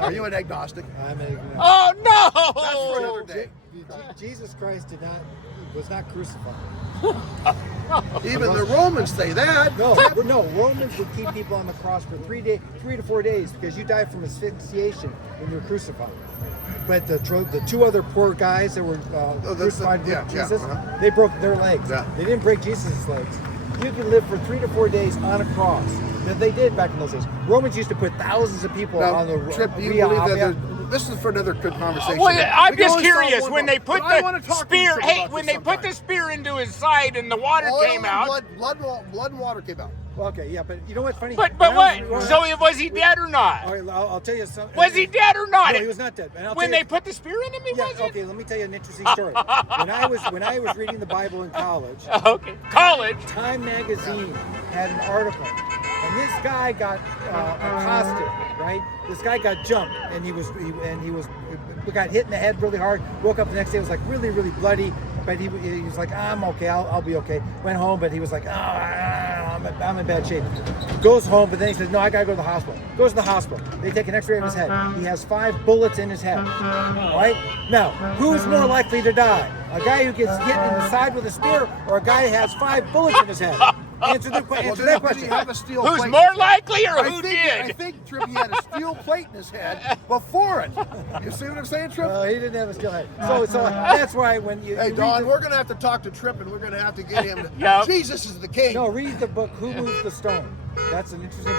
Are you an agnostic? I'm a, Oh That's no! for another day. Jesus Christ was not crucified. Even the Romans say that. No, Romans would keep people on the cross for 3 to 4 days because you die from asphyxiation when you're crucified. But the two other poor guys that were crucified with Jesus, they broke their legs. Yeah. They didn't break Jesus' legs. You could live for 3 to 4 days on a cross. That they did back in those days. Romans used to put thousands of people on the Trip, do you Via believe Appia. that this is for another good conversation? Well, I'm We can just only solve curious one when they put problem. But I wanna the talk to you, spear. Trip, Hey, about when this they put sometime. the spear into his side and the water Oil came and out. blood and water came out. Well, okay, yeah, but you know what's funny? But When I what? was- So was he dead or All not? right, I'll tell you something. Was he dead or not? No, he was not dead. And I'll When tell you- they put the spear in him, he Yeah, wasn't. okay, let me tell you an interesting story. when I was reading the Bible in college, Okay. College. Time magazine had an article, and this guy got accosted, right? This guy got jumped, and he got hit in the head really hard. Woke up the next day, it was like really, really bloody. But he was like, I'm okay, I'll be okay. Went home, but he was like, I'm in bad shape. Goes home, but then he says, no, I gotta go to the hospital. Goes to the hospital. They take an X-ray of his head. He has 5 bullets in his head. Right? Now, who's more likely to die? A guy who gets hit in the side with a spear, or a guy who has 5 bullets in his head? Answer that Well, question. did he have a steel Who's plate? more likely or I who think did? Trip, he had a steel plate in his head before it. You see what I'm saying, Trip? He didn't have a steel head. So that's why when you Hey, you Don, read we're going to have to talk to Trip, and we're going to have to get him to... Yep. Jesus is the king. no, read the book Who Moved the Stone. That's an interesting book.